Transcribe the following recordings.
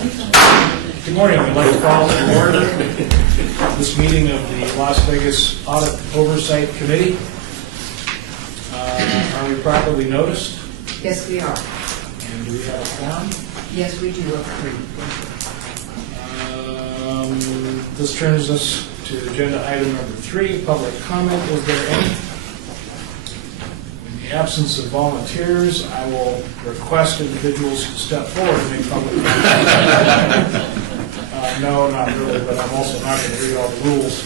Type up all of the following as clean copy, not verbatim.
Good morning. I'd like to call to order this meeting of the Las Vegas Audit Oversight Committee. Are we properly noticed? Yes, we are. And do we have a quorum? Yes, we do agree. This turns us to agenda item number 3, public comment. Is there any? In the absence of volunteers, I will request individuals to step forward and make public comment. No, not really, but I'm also not going to read all the rules.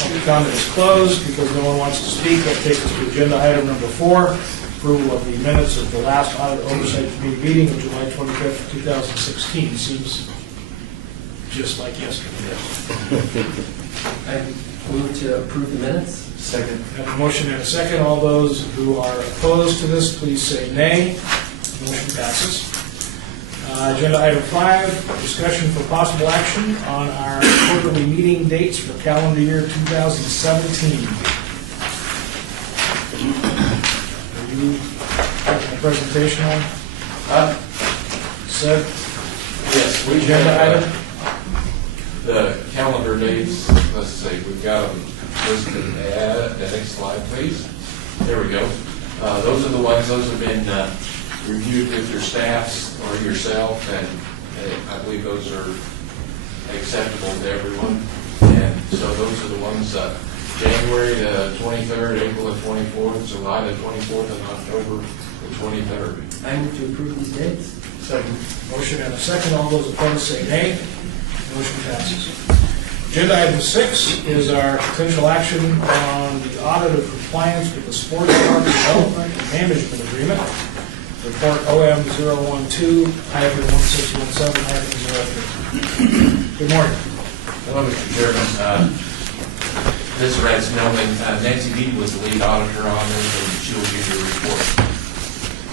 Public comment is closed because no one wants to speak. That takes us to agenda item number 4, approval of the minutes of the last Audit Oversight Committee meeting of July 25th, 2016. Seems just like yesterday. I move to approve the minutes. Second. I have a motion and a second. All those who are opposed to this, please say nay. Motion passes. Agenda item 5, discussion for possible action on our quarterly meeting dates for calendar year 2017. Are you making a presentation on? Said Yes, we agenda have item? the calendar dates. Let's see, we've got them listed at the next slide, please. There we go. Those are the ones, those have been reviewed with your staffs or yourself, and I believe those are acceptable to everyone. And so those are the ones, January the 23rd, April the 24th, July the 24th, and October the 23rd. I move to approve these dates. Second. Motion and a second. All those opposed say nay. Motion passes. Agenda item 6 is our potential action on the audit of compliance with the Sports Park Development and Management Agreement. Report OM-012-1617-03. Good morning. Hello, Mr. Chairman. This is Rad Snowman. Nancy Beatty was the lead auditor on this, and she will give you a report.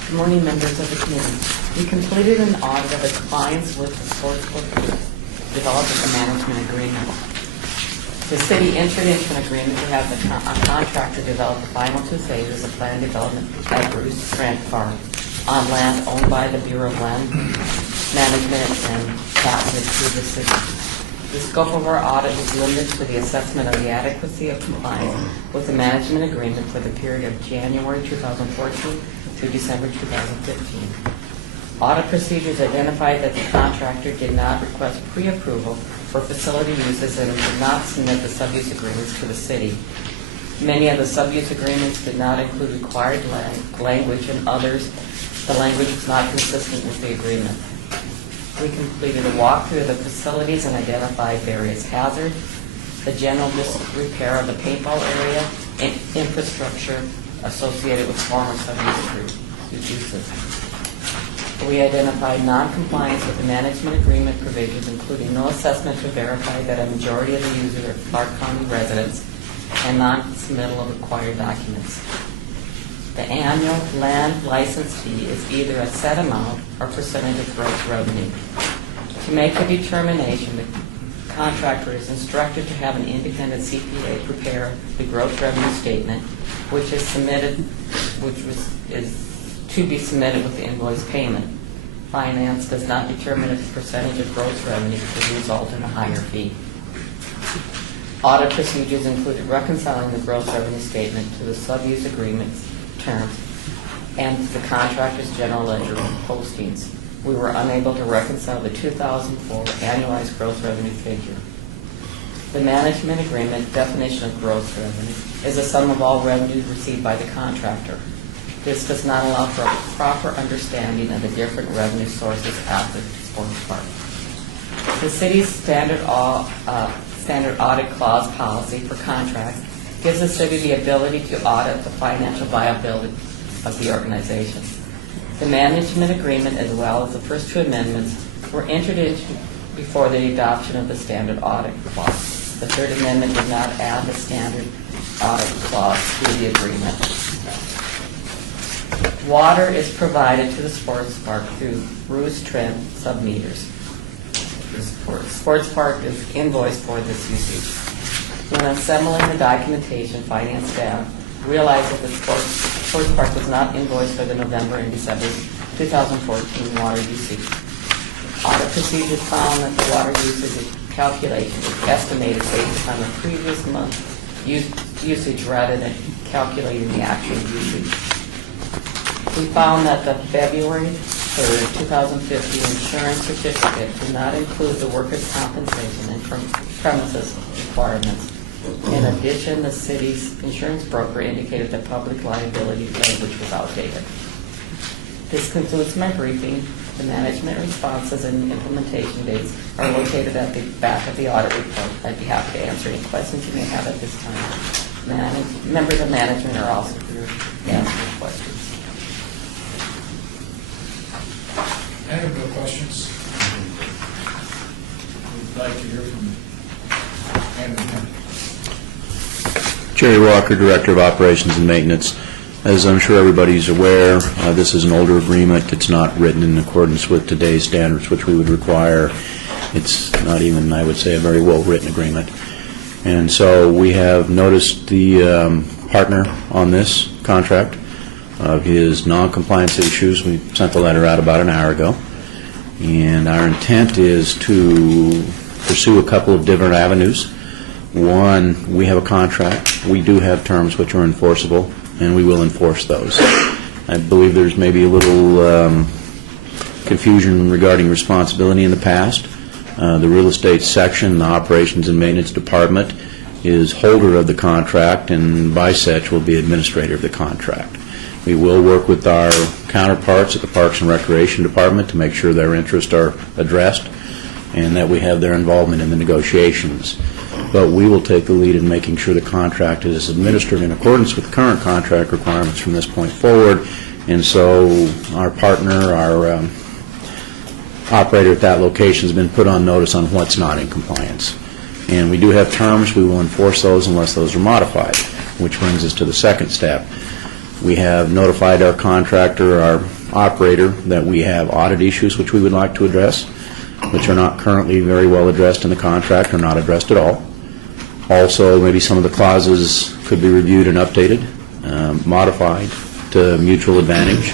Good morning, members of the committee. We completed an audit of the compliance with the Sportsbook Development and Management Agreement. The city entered into an agreement to have a contractor develop the final 2 phases of land development at Bruce Grant Park on land owned by the Bureau of Land Management and patented through the city. The scope of our audit is limited to the assessment of the adequacy of compliance with the management agreement for the period of January 2014 through December 2015. Audit procedures identified that the contractor did not request pre-approval for facility uses and did not submit the subuse agreements to the city. Many of the subuse agreements did not include required language, and others, the language was not consistent with the agreement. We completed a walkthrough of the facilities and identified various hazards, the general disrepair of the paintball area, and infrastructure associated with former subuse uses. We identified non-compliance with the management agreement provisions, including no assessment to verify that a majority of the users are Clark County residents and non-submittal of required documents. The annual land license fee is either a set amount or percentage of gross revenue. To make a determination, the contractor is instructed to have an independent CPA prepare the gross revenue statement, which is to be submitted with the invoice payment. Finance does not determine if the percentage of gross revenue could result in a higher fee. Audit procedures included reconciling the gross revenue statement to the subuse agreement's terms and the contractor's general ledger postings. We were unable to reconcile the 2004 annualized gross revenue figure. The management agreement definition of gross revenue is the sum of all revenues received by the contractor. This does not allow for a proper understanding of the different revenue sources at the sports park. The city's standard audit clause policy for contracts gives the city the ability to audit the financial viability of the organization. The management agreement, as well as the first 2 amendments, were entered into before the adoption of the standard audit clause. The 3rd amendment did not add the standard audit clause to the agreement. Water is provided to the sports park through Bruce Trent submeters. The sports park is invoiced for this usage. When assembling the documentation, finance staff realized that the sports park was not invoiced for the November and December 2014 water usage. procedures found that the water usage calculation is estimated based on the previous month usage rather than calculating the actual usage. We found that the February 3rd, 2015 insurance certificate did not include the workers' compensation and premises requirements. In addition, the city's insurance broker indicated the public liability language was outdated. This concludes my briefing. The management responses and implementation dates are located at the back of the audit report. I'd be happy to answer any questions you may have at this time. Members of management are also here to answer questions. I have no questions. We'd like to hear from management. Jerry Walker, Director of Operations and Maintenance. As I'm sure everybody's aware, this is an older agreement. It's not written in accordance with today's standards, which we would require. It's not even, I would say, a very well-written agreement. And so we have noticed the partner on this contract of his non-compliance issues. We sent the letter out about an hour ago. And our intent is to pursue a couple of different avenues. One, we have a contract. We do have terms which are enforceable, and we will enforce those. I believe there's maybe a little confusion regarding responsibility in the past. The real estate section, the operations and maintenance department, is holder of the contract, and by such will be administrator of the contract. We will work with our counterparts at the Parks and Recreation Department to make sure their interests are addressed and that we have their involvement in the negotiations. But we will take the lead in making sure the contract is administered in accordance with the current contract requirements from this point forward. And so our partner, our operator at that location, has been put on notice on what's not in compliance. And we do have terms. We will enforce those unless those are modified, which brings us to the second step. We have notified our contractor, our operator, that we have audit issues which we would like to address, which are not currently very well addressed in the contract or not addressed at all. Also, maybe some of the clauses could be reviewed and updated, modified to mutual advantage.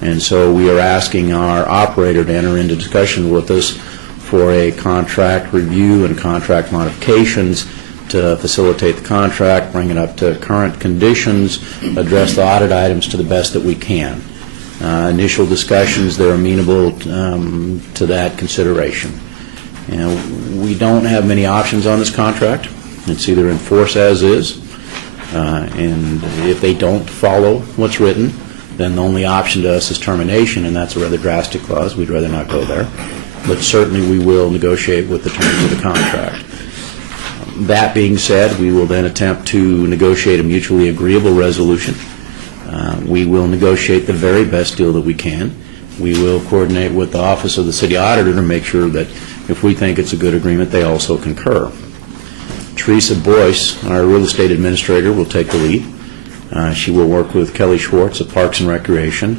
And so we are asking our operator to enter into discussion with us for a contract review and contract modifications to facilitate the contract, bring it up to current conditions, address the audit items to the best that we can. Initial discussions, they're amenable to that consideration. And we don't have many options on this contract. It's either enforce as is, and if they don't follow what's written, then the only option to us is termination, and that's a rather drastic clause. We'd rather not go there. But certainly we will negotiate with the terms of the contract. That being said, we will then attempt to negotiate a mutually agreeable resolution. We will negotiate the very best deal that we can. We will coordinate with the Office of the City Auditor to make sure that if we think it's a good agreement, they also concur. Teresa Boyce, our real estate administrator, will take the lead. She will work with Kelly Schwartz of Parks and Recreation,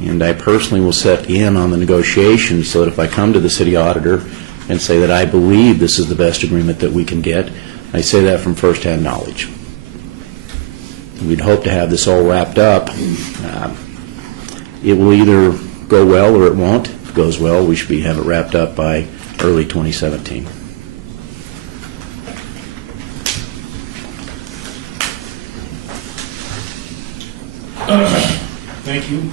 and I personally will set in on the negotiations so that if I come to the City Auditor and say that I believe this is the best agreement that we can get, I say that from firsthand knowledge. We'd hope to have this all wrapped up. It will either go well or it won't. If it goes well, we should have it wrapped up by early 2017. Thank you.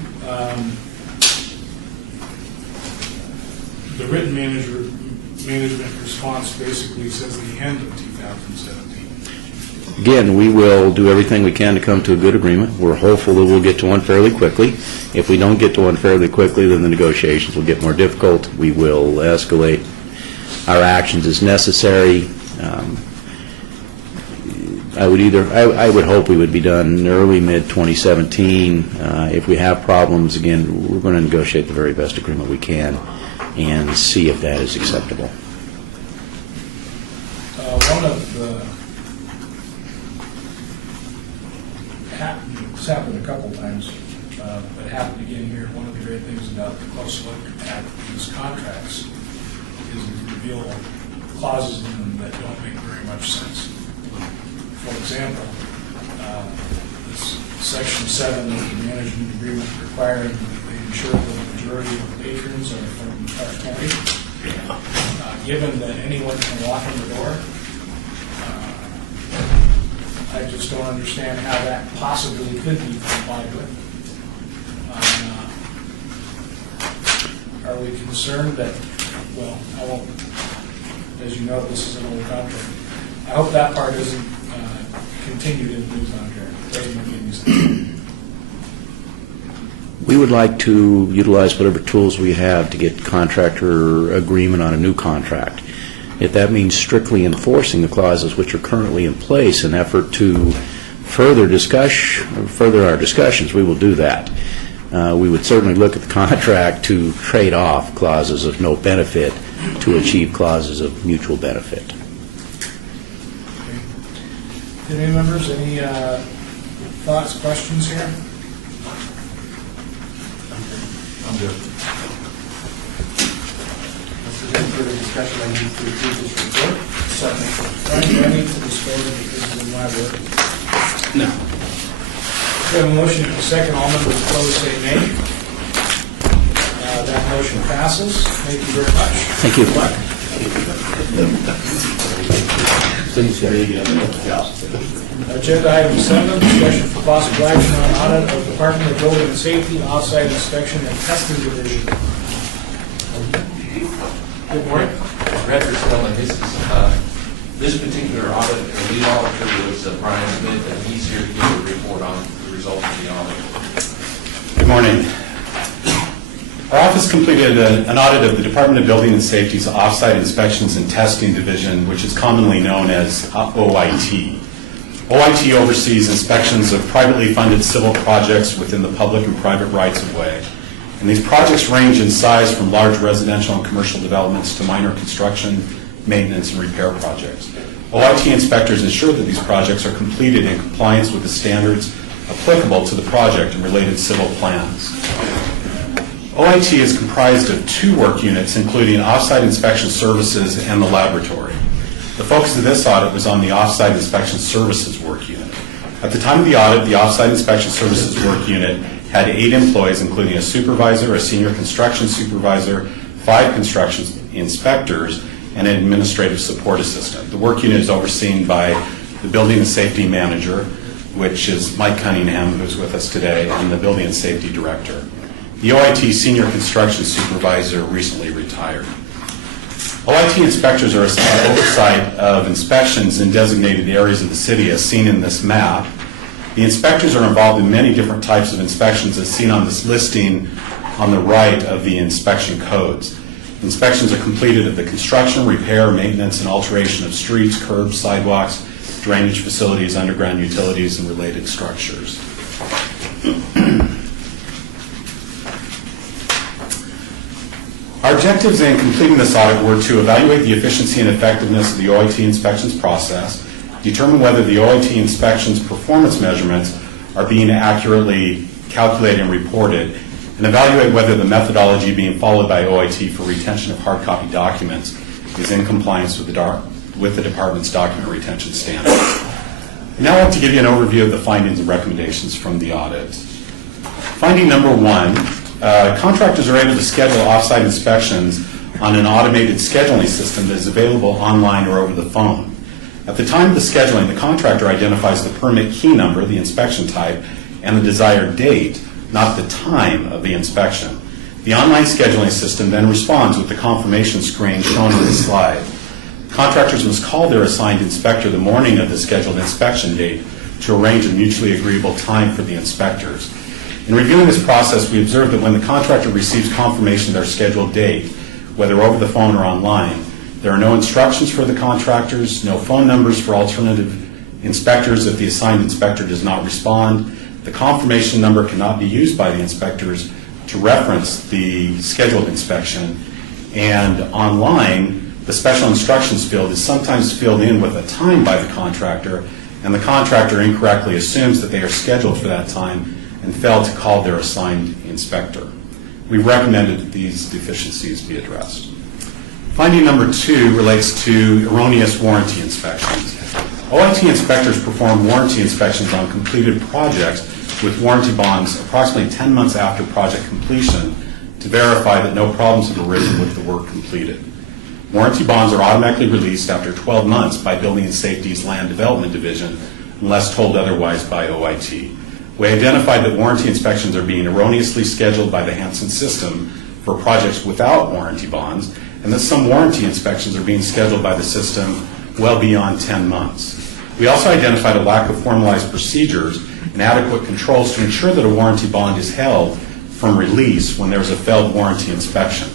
The written management response basically says the end of 2017. Again, we will do everything we can to come to a good agreement. We're hopeful that we'll get to one fairly quickly. If we don't get to one fairly quickly, then the negotiations will get more difficult. We will escalate our actions as necessary. I would hope we would be done early, mid-2017. If we have problems, again, we're going to negotiate the very best agreement we can and see if that is acceptable. One of the it's happened a couple times, but it happened again here. One of the great things about the close look at these contracts is we reveal clauses in them that don't make very much sense. For example, this Section 7 of the management agreement requiring that they ensure that the majority of the patrons are from Clark County. given that anyone can walk in the door. I just don't understand how that possibly could be complied with. Are we concerned that, well, I won't, as you know, this is an old contract. I hope that part isn't continued in the new contract. Doesn't make any sense. We would like to utilize whatever tools we have to get contractor agreement on a new contract. If that means strictly enforcing the clauses which are currently in place in effort to further our discussions, we will do that. We would certainly look at the contract to trade off clauses of no benefit to achieve clauses of mutual benefit. Okay. Any members, any thoughts, questions here? I'm good. If there's any further discussion, I need to approve this report. Second. Brian, do I need to dispose of it because it's in my work? No. We have a motion and a second. All members opposed say nay. That motion passes. Thank you very much. Thank you. Good luck. Agenda item 7, discussion for possible action on audit of Department of Building and Safety, Off-Site Inspection and Testing Division. Good morning. Bradford Spelling, this particular audit, the lead auditor was Brian Smith, and he's here to give a report on the results of the audit. Good morning. Our office completed an audit of the Department of Building and Safety's Off-Site Inspections and Testing Division, which is commonly known as OIT. OIT oversees inspections of privately funded civil projects within the public and private rights-of-way. And these projects range in size from large residential and commercial developments to minor construction, maintenance, and repair projects. OIT inspectors ensure that these projects are completed in compliance with the standards applicable to the project and related civil plans. OIT is comprised of 2 work units, including off-site inspection services and the laboratory. The focus of this audit was on the off-site inspection services work unit. At the time of the audit, the off-site inspection services work unit had 8 employees, including a supervisor, a senior construction supervisor, 5 construction inspectors, and an administrative support assistant. The work unit is overseen by the building and safety manager, which is Mike Cunningham, who's with us today, and the building and safety director. The OIT senior construction supervisor recently retired. OIT inspectors are assigned oversight of inspections in designated areas of the city as seen in this map. The inspectors are involved in many different types of inspections as seen on this listing on the right of the inspection codes. Inspections are completed of the construction, repair, maintenance, and alteration of streets, curbs, sidewalks, drainage facilities, underground utilities, and related structures. Our objectives in completing this audit were to evaluate the efficiency and effectiveness of the OIT inspections process, determine whether the OIT inspections performance measurements are being accurately calculated and reported, and evaluate whether the methodology being followed by OIT for retention of hard copy documents is in compliance with the department's document retention standards. Now I'd like to give you an overview of the findings and recommendations from the audit. Finding number 1, contractors are able to schedule off-site inspections on an automated scheduling system that is available online or over the phone. At the time of the scheduling, the contractor identifies the permit key number, the inspection type, and the desired date, not the time of the inspection. The online scheduling system then responds with the confirmation screen shown on this slide. Contractors must call their assigned inspector the morning of the scheduled inspection date to arrange a mutually agreeable time for the inspectors. In reviewing this process, we observed that when the contractor receives confirmation of their scheduled date, whether over the phone or online, there are no instructions for the contractors, no phone numbers for alternative inspectors if the assigned inspector does not respond. The confirmation number cannot be used by the inspectors to reference the scheduled inspection. And online, the special instructions field is sometimes filled in with a time by the contractor, and the contractor incorrectly assumes that they are scheduled for that time and failed to call their assigned inspector. We recommended that these deficiencies be addressed. Finding number 2 relates to erroneous warranty inspections. OIT inspectors perform warranty inspections on completed projects with warranty bonds approximately 10 months after project completion to verify that no problems have arisen with the work completed. Warranty bonds are automatically released after 12 months by Building and Safety's Land Development Division unless told otherwise by OIT. We identified that warranty inspections are being erroneously scheduled by the Hansen system for projects without warranty bonds, and that some warranty inspections are being scheduled by the system well beyond 10 months. We also identified a lack of formalized procedures and adequate controls to ensure that a warranty bond is held from release when there is a failed warranty inspection.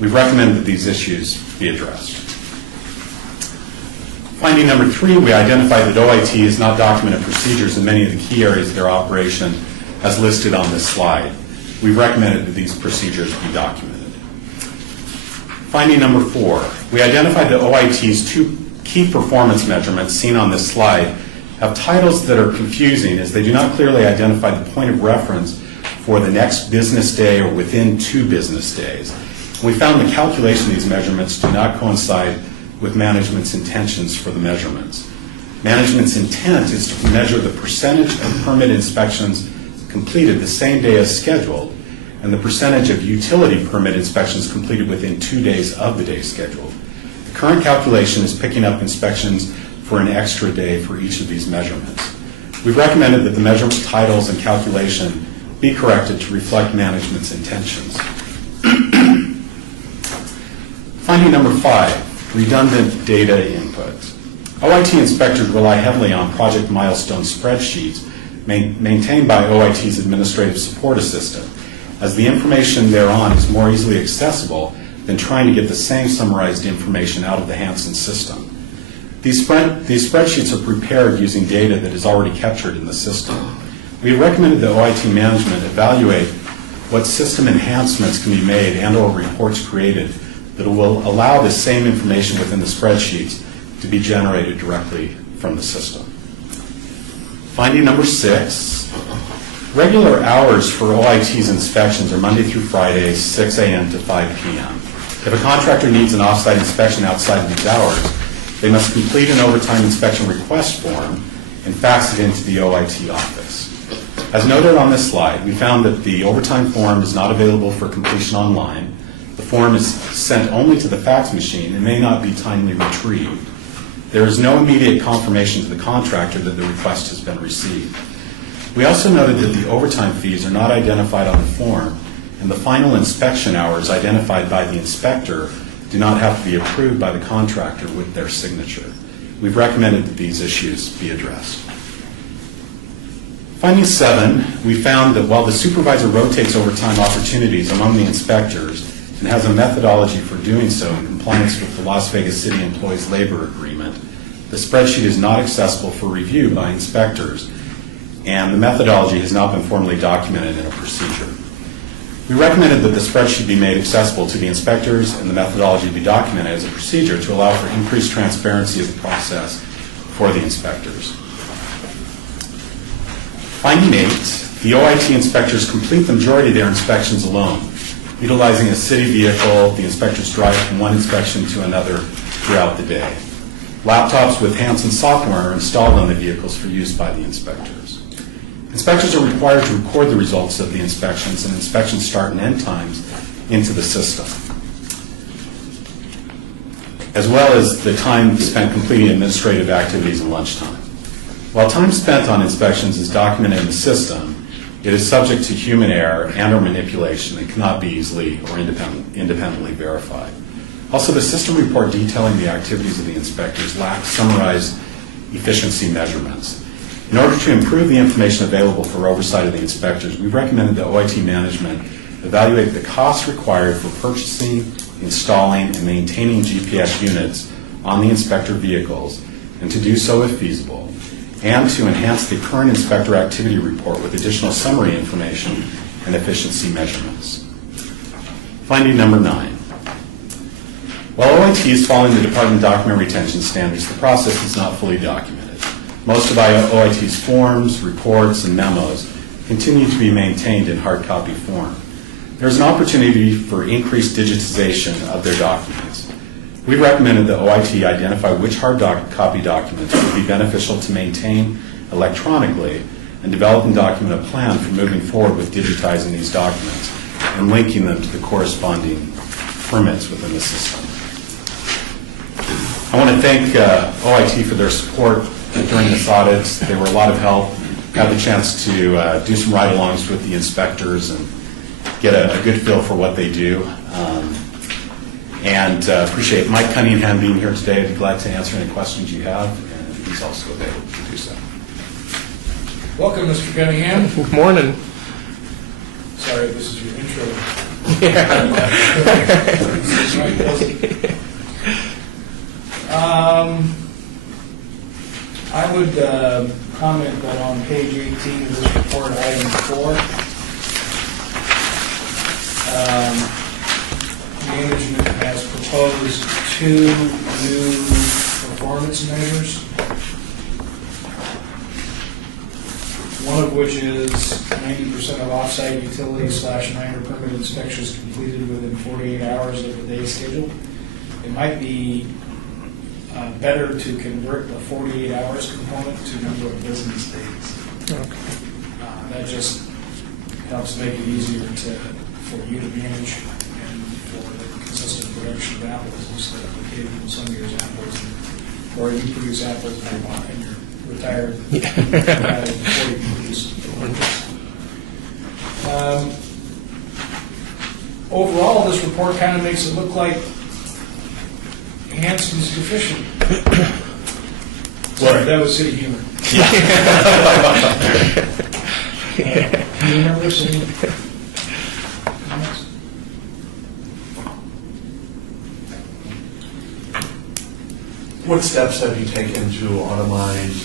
We've recommended that these issues be addressed. Finding number 3, we identified that OIT has not documented procedures in many of the key areas of their operation as listed on this slide. We've recommended that these procedures be documented. Finding number 4, we identified that OIT's 2 key performance measurements seen on this slide have titles that are confusing as they do not clearly identify the point of reference for the next business day or within 2 business days. We found the calculation of these measurements do not coincide with management's intentions for the measurements. Management's intent is to measure the percentage of permit inspections completed the same day as scheduled and the percentage of utility permit inspections completed within 2 days of the day scheduled. The current calculation is picking up inspections for an extra day for each of these measurements. We've recommended that the measurement titles and calculation be corrected to reflect management's intentions. Finding number 5, redundant data input. OIT inspectors rely heavily on project milestone spreadsheets maintained by OIT's administrative support assistant, as the information thereon is more easily accessible than trying to get the same summarized information out of the Hansen system. These spreadsheets are prepared using data that is already captured in the system. We have recommended that OIT management evaluate what system enhancements can be made and/or reports created that will allow the same information within the spreadsheets to be generated directly from the system. Finding number 6, regular hours for OIT's inspections are Monday through Friday, 6 a.m. to 5 p.m. If a contractor needs an off-site inspection outside of these hours, they must complete an overtime inspection request form and fax it into the OIT office. As noted on this slide, we found that the overtime form is not available for completion online. The form is sent only to the fax machine and may not be timely retrieved. There is no immediate confirmation to the contractor that the request has been received. We also noted that the overtime fees are not identified on the form, and the final inspection hours identified by the inspector do not have to be approved by the contractor with their signature. We've recommended that these issues be addressed. Finding 7, we found that while the supervisor rotates overtime opportunities among the inspectors and has a methodology for doing so in compliance with the Las Vegas City Employees Labor Agreement, the spreadsheet is not accessible for review by inspectors, and the methodology has not been formally documented in a procedure. We recommended that the spreadsheet be made accessible to the inspectors and the methodology be documented as a procedure to allow for increased transparency of the process for the inspectors. Finding 8, the OIT inspectors complete the majority of their inspections alone. Utilizing a city vehicle, the inspectors drive from one inspection to another throughout the day. Laptops with Hansen software are installed on the vehicles for use by the inspectors. Inspectors are required to record the results of the inspections and inspection start and end times into the system, as well as the time spent completing administrative activities and lunchtime. While time spent on inspections is documented in the system, it is subject to human error and/or manipulation and cannot be easily or independently verified. Also, the system report detailing the activities of the inspectors lacks summarized efficiency measurements. In order to improve the information available for oversight of the inspectors, we recommended that OIT management evaluate the costs required for purchasing, installing, and maintaining GPS units on the inspector vehicles, and to do so if feasible, and to enhance the current inspector activity report with additional summary information and efficiency measurements. Finding number 9. While OIT is following the Department document retention standards, the process is not fully documented. Most of OIT's forms, reports, and memos continue to be maintained in hard copy form. There is an opportunity for increased digitization of their documents. We recommended that OIT identify which hard copy documents would be beneficial to maintain electronically and develop and document a plan for moving forward with digitizing these documents and linking them to the corresponding permits within the system. I want to thank OIT for their support during this audit. They were a lot of help. Got the chance to do some ride-alongs with the inspectors and get a good feel for what they do. And appreciate Mike Cunningham being here today. I'd be glad to answer any questions you have, and he's also available to do so. Welcome, Mr. Cunningham. Good morning. Sorry, this is your intro. I would comment that on page 18 of this report, item 4, management has proposed 2 new performance measures, one of which is 90% of off-site utilities / minor permit inspections completed within 48 hours of the day scheduled. It might be better to convert the 48 hours component to number of business days. Okay. That just helps make it easier for you to manage and for the consistent production of apples instead of occasional some years apples, or you produce apples and you're retired before you produce oranges. Overall, this report kind of makes it look like Hanson's deficient. Sorry, that was city humor. Do you remember some comments? What steps have you taken to automate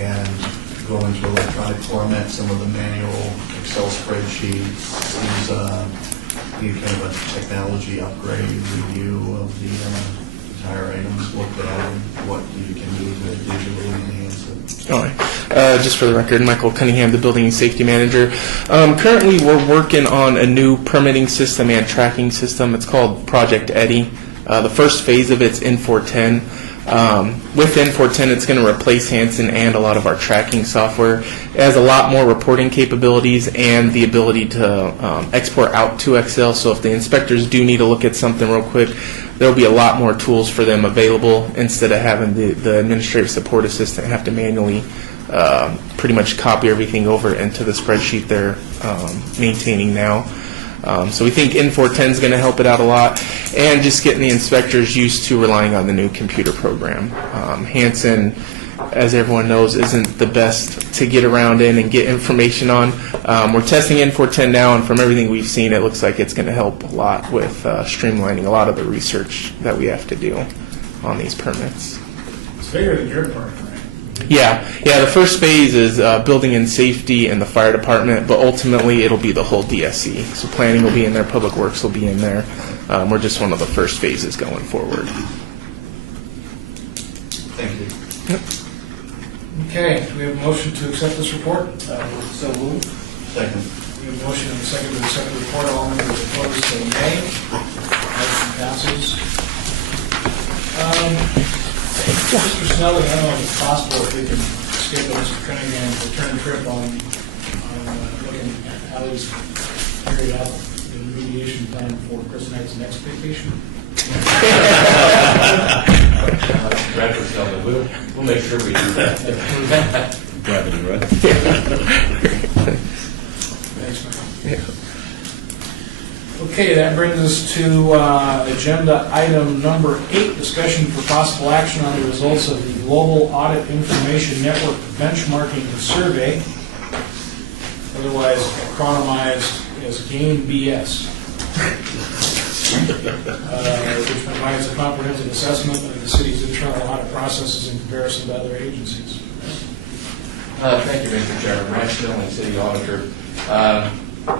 and go into electronic format some of the manual Excel spreadsheets? Need kind of a technology upgrade review of the entire items looked at and what you can do to digitally enhance it? All right. Just for the record, Michael Cunningham, the Building and Safety Manager. Currently, we're working on a new permitting system and tracking system. It's called Project Eddy. The first phase of it's N410. With N410, it's going to replace Hanson and a lot of our tracking software. It has a lot more reporting capabilities and the ability to export out to Excel. So if the inspectors do need to look at something real quick, there'll be a lot more tools for them available instead of having the administrative support assistant have to manually pretty much copy everything over into the spreadsheet they're maintaining now. So we think N410 is going to help it out a lot, and just getting the inspectors used to relying on the new computer program. Hanson, as everyone knows, isn't the best to get around in and get information on. We're testing N410 now, and from everything we've seen, it looks like it's going to help a lot with streamlining a lot of the research that we have to do on these permits. It's bigger than your part, right? Yeah. The first phase is building and safety and the fire department, but ultimately it'll be the whole DSC. So planning will be in there, public works will be in there. We're just one of the first phases going forward. Thank you. Okay, do we have a motion to accept this report? So moved. Second. We have a motion and a second to accept the report. All members opposed say nay. Motion passes. Mr. Snelling, I don't know if it's possible if we can schedule Mr. Cunningham's return trip on looking at how he's carried out the remediation plan for Chris Knight's next vacation. Bradford Snelling, we'll make sure we do that. Gravity, right? Thanks, man. Okay, that brings us to agenda item number 8, discussion for possible action on the results of the Global Audit Information Network Benchmarking Survey, otherwise acronymized as GAIN-BS, which provides a comprehensive assessment of the city's internal audit processes in comparison to other agencies. Thank you, Mr. Chairman. Ryan Snelling, City Auditor.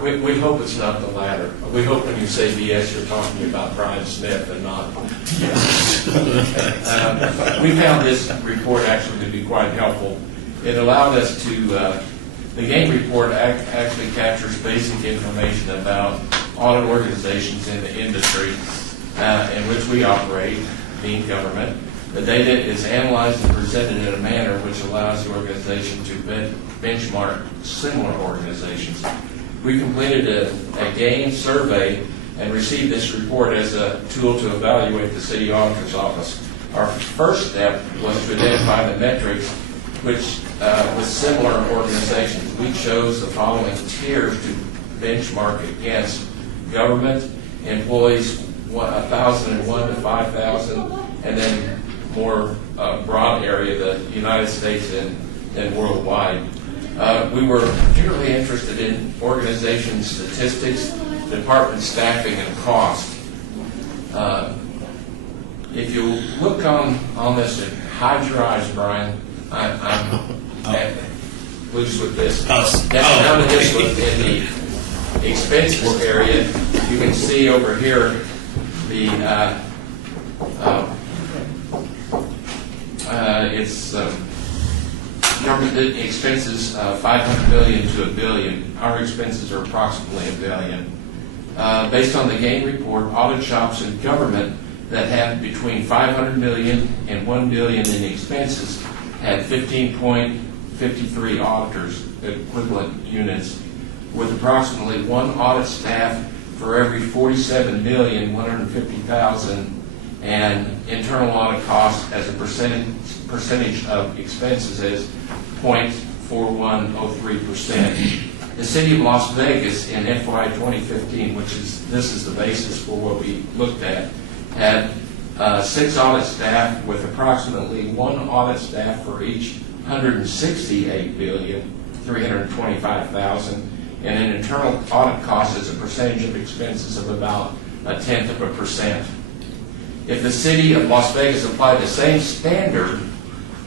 We hope it's not the latter. We hope when you say BS, you're talking about Brian Smith and not. We found this report actually to be quite helpful. It allowed us to, the GAIN report actually captures basic information about audit organizations in the industry in which we operate, being government. The data is analyzed and presented in a manner which allows the organization to benchmark similar organizations. We completed a GAIN survey and received this report as a tool to evaluate the city auditor's office Our first step was to identify the metrics which, with similar organizations, we chose the following tiers to benchmark against: government employees 1,001 to 5,000, and then more broad area, the United States and worldwide. We were particularly interested in organization statistics, department staffing, and cost. If you look on this, and hide your eyes, Brian. I'm loose with this. Down to this one in the expenses area, you can see over here the it's government expenses 500 million to $1 billion. Our expenses are approximately $1 billion. Based on the gain report, audit shops in government that have between 500 million and 1 billion in expenses had 15.53 auditors, equivalent units, with approximately one audit staff for every 47,150,000, and internal audit costs as a percentage of expenses is 0.4103%. The City of Las Vegas in FY 2015, this is the basis for what we looked at, had 6 audit staff with approximately 1 audit staff for each 168,325,000, and an internal audit cost as a percentage of expenses of about 0.1%. If the City of Las Vegas applied the same standard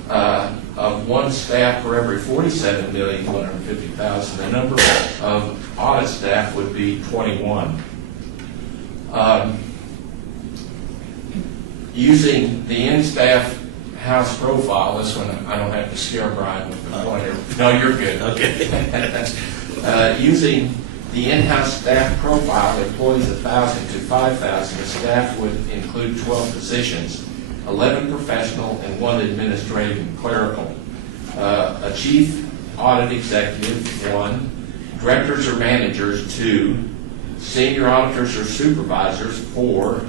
of 1 staff for every 47,150,000, the number of audit staff would be 21. Using the in-staff house profile, this one I don't have to scare Brian with the pointer. No, you're good. Okay. Using the in-house staff profile, employees 1,000 to 5,000, the staff would include 12 positions, 11 professional and 1 administrative and clerical. A chief audit executive, 1, directors or managers, 2, senior auditors or supervisors, 4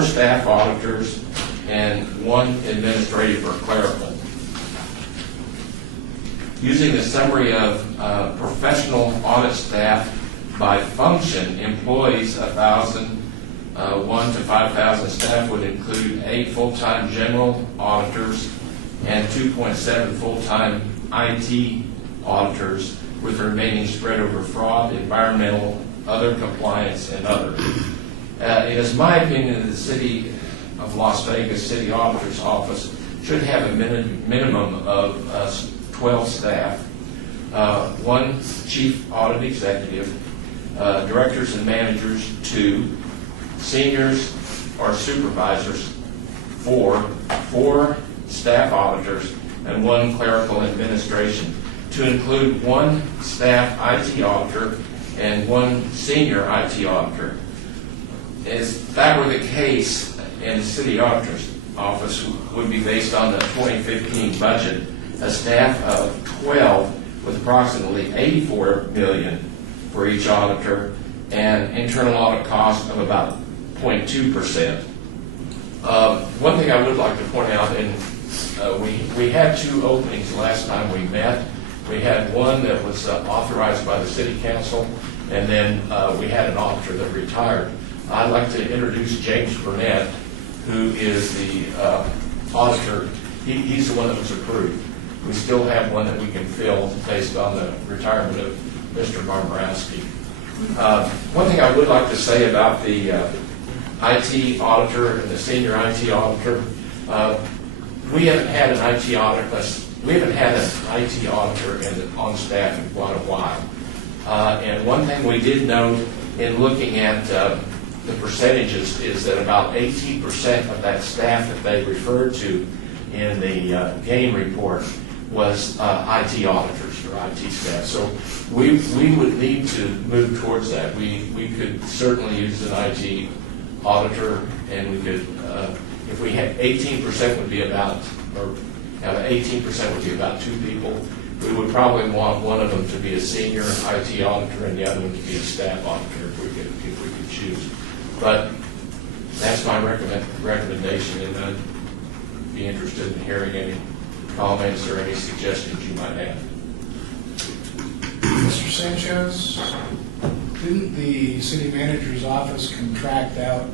staff auditors, and 1 administrative or clerical. Using the summary of professional audit staff by function, employees 1,001 to 5,000 staff would include 8 full-time general auditors and 2.7 full-time IT auditors, with the remaining spread over fraud, environmental, other compliance, and other. It is my opinion that the City of Las Vegas City Auditor's Office should have a minimum of 12 staff, 1 chief audit executive, directors and managers, 2 seniors or supervisors, 4 staff auditors, and 1 clerical administration, to include 1 staff IT auditor and 1 senior IT auditor. If that were the case, and the City Auditor's Office would be based on the 2015 budget, a staff of 12 with approximately 84 million for each auditor, and internal audit cost of about 0.2%. One thing I would like to point out, and we had 2 openings last time we met. We had one that was authorized by the City Council, and then we had an auditor that retired. I'd like to introduce James Burnett, who is the auditor. He's the one that was approved. We still have one that we can fill based on the retirement of Mr. Barbarowski. One thing I would like to say about the IT auditor and the senior IT auditor, we haven't had an IT auditor. We haven't had an IT auditor on staff in quite a while. And one thing we did note in looking at the percentages is that about 18% of that staff that they referred to in the gain report was IT auditors or IT staff. So we would need to move towards that. We could certainly use an IT auditor, and we could, if we had 18% would be about, or 18% would be about 2 people. We would probably want one of them to be a senior IT auditor and the other one to be a staff auditor if we could choose. But that's my recommendation. And be interested in hearing any comments or any suggestions you might have. Mr. Sanchez, didn't the city manager's office contract out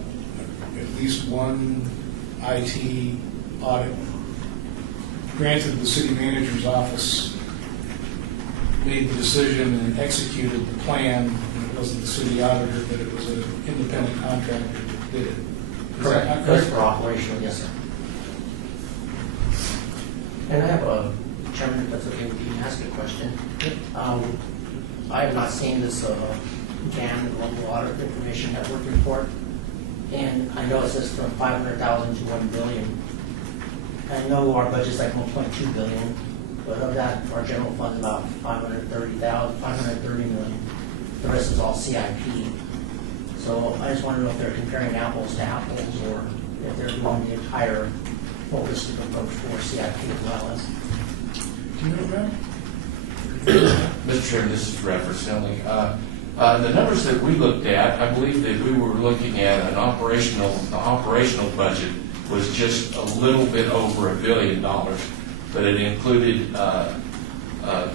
at least one IT audit? Granted, the city manager's office made the decision and executed the plan, and it wasn't the city auditor, but it was an independent contractor that did it. Is that not That's correct? for operational, yes, sir. And I have a, Chairman, if that's okay with you, to ask a question. I have not seen this GAN, the Local Audit Information Network report, and I know it says from 500,000 to 1 billion. I know our budget's like 1.2 billion, but of that, our general fund's about 530 million. The rest is all CIP. So I just want to know if they're comparing apples to apples, or if they're doing the entire holistic approach for CIP as well as. Do you know that? Mr. Chairman, this is reference only. The numbers that we looked at, I believe that we were looking at the operational budget was just a little bit over $1 billion, but it included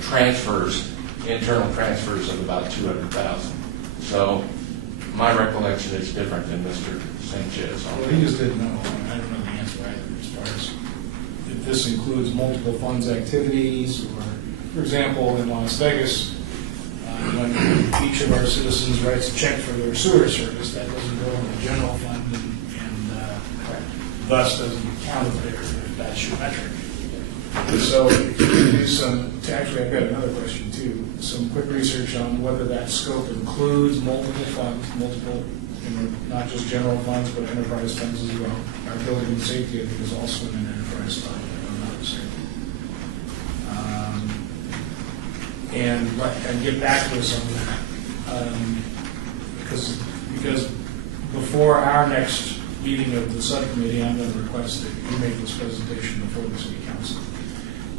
transfers, internal transfers of about 200,000. So my recollection is different than Mr. Sanchez. Well, he just didn't know. I don't know the answer either as far as if this includes multiple funds activities, or, for example, in Las Vegas, when each of our citizens writes a check for their sewer service, that doesn't go in the general fund and thus doesn't count there if that's your metric. So if you could do some, actually I've got another question too, some quick research on whether that scope includes multiple funds, not just general funds, but enterprise funds as well. Our building and safety, I think, is also in an enterprise fund, if I'm not mistaken. And get back to us on that. Because before our next meeting of the subcommittee, I'm going to request that you make this presentation before the city council.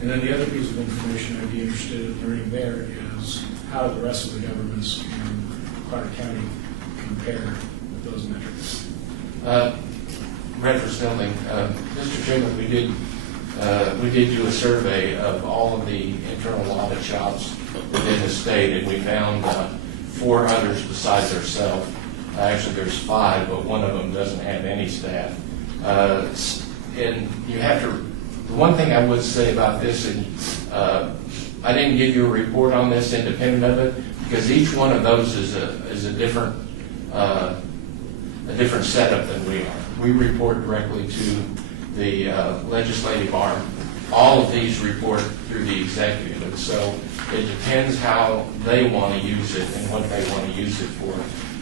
And then the other piece of information I'd be interested in learning there is how the rest of the governments in Clark County compare with those metrics. Reference building, Mr. Chairman, we did do a survey of all of the internal audit shops within the state, and we found 4 others besides ourselves. Actually, there's 5, but one of them doesn't have any staff. And you have to, the one thing I would say about this, and I didn't give you a report on this independent of it, because each one of those is a different setup than we are. We report directly to the legislative arm. All of these report through the executive, and so it depends how they want to use it and what they want to use it for.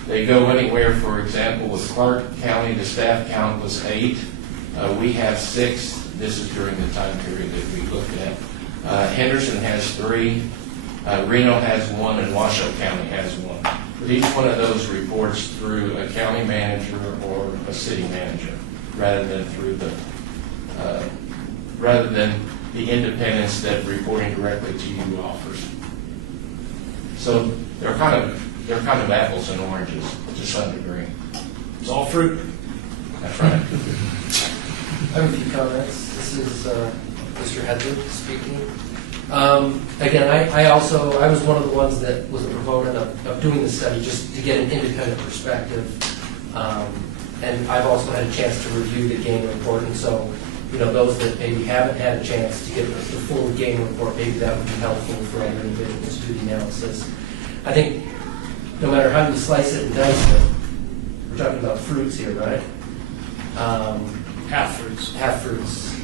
They go anywhere, for example, with Clark County, the staff count was 8. We have 6. This is during the time period that we looked at. Henderson has 3. Reno has 1, and Washoe County has 1. But each one of those reports through a county manager or a city manager, rather than through the independence that reporting directly to you offers. So they're kind of apples and oranges to some degree. It's all fruit. That's right. I have a few comments. This is Mr. Headley speaking. Again, I was one of the ones that was a proponent of doing the study just to get an independent perspective. And I've also had a chance to review the GAIN report, and so, those that maybe haven't had a chance to get the full GAIN report, maybe that would be helpful for other individuals to do the analysis. I think no matter how you slice it and dice it, we're talking about fruits here, right? Half fruits. Half fruits.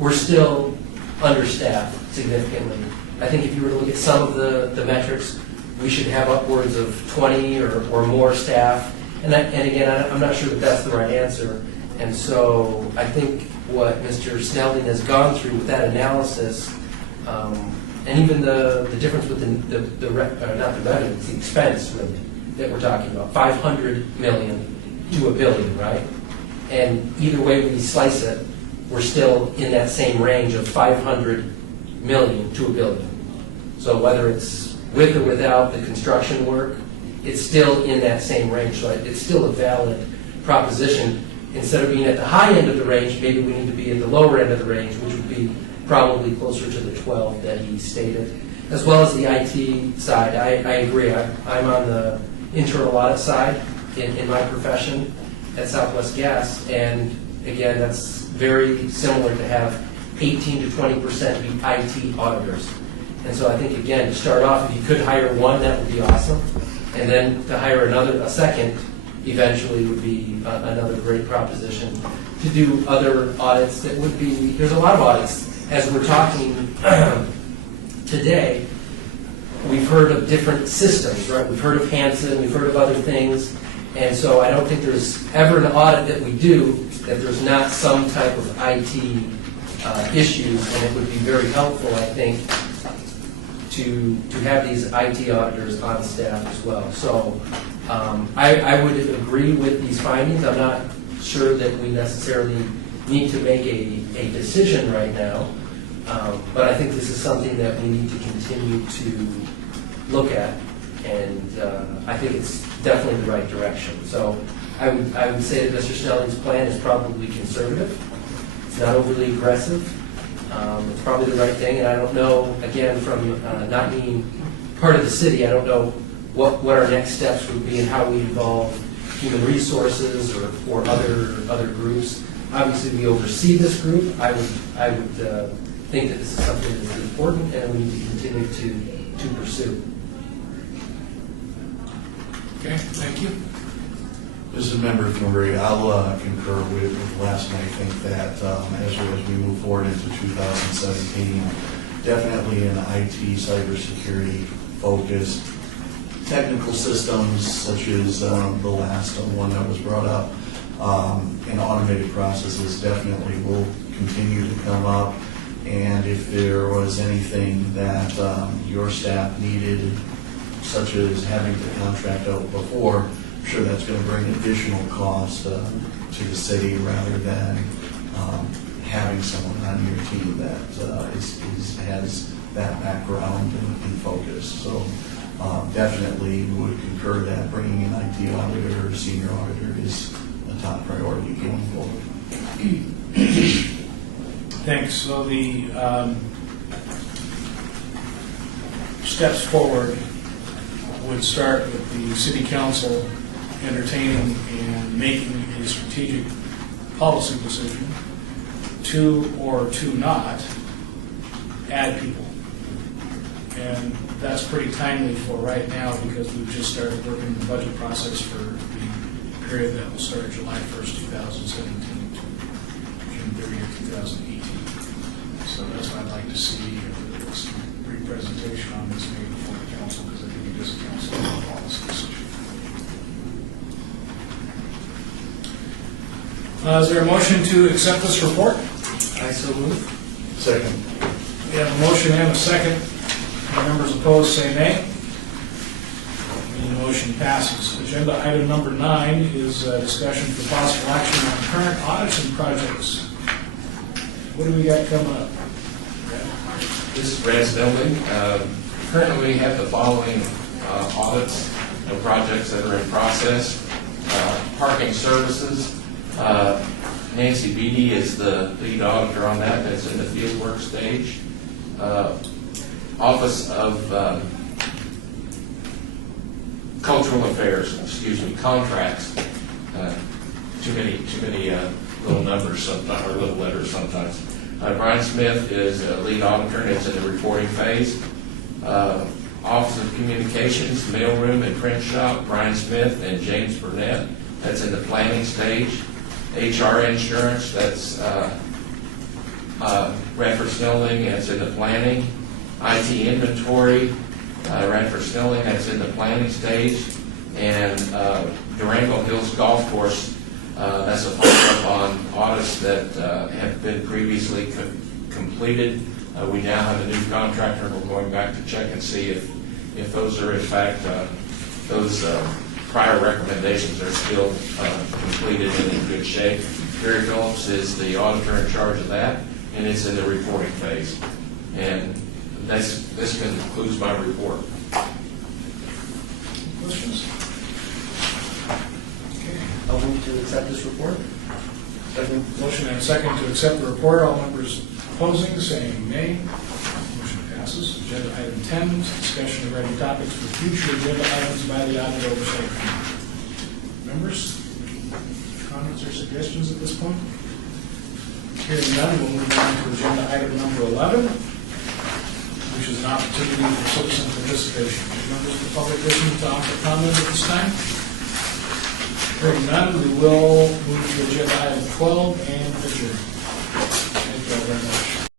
We're still understaffed significantly. I think if you were to look at some of the metrics, we should have upwards of 20 or more staff. And again, I'm not sure that that's the right answer. And so I think what Mr. Snelling has gone through with that analysis, and even the difference with not the revenue, it's the expense really that we're talking about, 500 million to $1 billion, right? And either way we slice it, we're still in that same range of 500 million to $1 billion. So whether it's with or without the construction work, it's still in that same range. So it's still a valid proposition. instead of being at the high end of the range, maybe we need to be at the lower end of the range, which would be probably closer to the 12 that he stated. As well as the IT side, I agree. I'm on the internal audit side in my profession at Southwest Gas, and again, that's very similar to have 18 to 20% be IT auditors. And so I think, again, to start off, if you could hire one, that would be awesome. And then to hire a second, eventually would be another great proposition. To do other audits that would be, there's a lot of audits. As we're talking today, we've heard of different systems, right? We've heard of Hansen, we've heard of other things. And so I don't think there's ever an audit that we do that there's not some type of IT issues, and it would be very helpful, I think, to have these IT auditors on staff as well. So I would agree with these findings. I'm not sure that we necessarily need to make a decision right now, but I think this is something that we need to continue to look at, and I think it's definitely the right direction. So I would say that Mr. Snelling's plan is probably conservative. It's not overly aggressive. It's probably the right thing, and I don't know, again, from not being part of the city, I don't know what our next steps would be and how we involve human resources or other groups. Obviously, we oversee this group. I would think that this is something that is important and we need to continue to pursue. Okay, thank you. This is Member Murray. I'll concur with Les, and I think that as we move forward into 2017, definitely an IT cybersecurity focused technical systems such as the last one that was brought up, and automated processes definitely will continue to come up. And if there was anything that your staff needed, such as having to contract out before, I'm sure that's going to bring additional cost to the city rather than having someone on your team that has that background and focus. So definitely would concur that bringing an IT auditor or senior auditor is a top priority going forward. Thanks. So the steps forward would start with the city council entertaining and making a strategic policy decision to or to not add people. And that's pretty timely for right now because we've just started working the budget process for the period that will start July 1st, 2017 to June 30th, 2018. So that's what I'd like to see, a brief presentation on this made before the council, because I think it is a council policy decision. Is there a motion to accept this report? I so move. Second. We have a motion and a second. All members opposed say nay. The motion passes. Agenda item number 9 is discussion for possible action on current audits and projects. What do we got coming up? This is Brad Snelling. Currently, we have the following audits and projects that are in process. Parking services. Nancy Beatty is the lead auditor on that. That's in the field work stage. Office of Cultural Affairs, contracts. Too many little numbers sometimes, or little letters sometimes. Brian Smith is a lead auditor, and it's in the reporting phase. Office of Communications, mailroom and print shop, Brian Smith and James Burnett. That's in the planning stage. HR insurance, that's Radford Snelling, that's in the planning. IT inventory, Radford Snelling, that's in the planning stage. And Durango Hills Golf Course, that's a follow-up on audits that have been previously completed. We now have a new contractor. We're going back to check and see if those are in fact, those prior recommendations are still completed and in good shape. Gary Phillips is the auditor in charge of that, and it's in the reporting phase. And this concludes my report. Questions? Okay. I'll move to accept this report. Motion and a second to accept the report. All members opposing, saying nay. Motion passes. Agenda item 10, discussion of ready topics for future agenda items by the Audit Oversight Committee. Members, comments or suggestions at this point? Hearing none, we'll move on to agenda item number 11, which is an opportunity for citizen participation. Members of the public wishing to offer comment at this time? Hearing none, we will move to agenda item 12 and adjourn. Thank you all very much.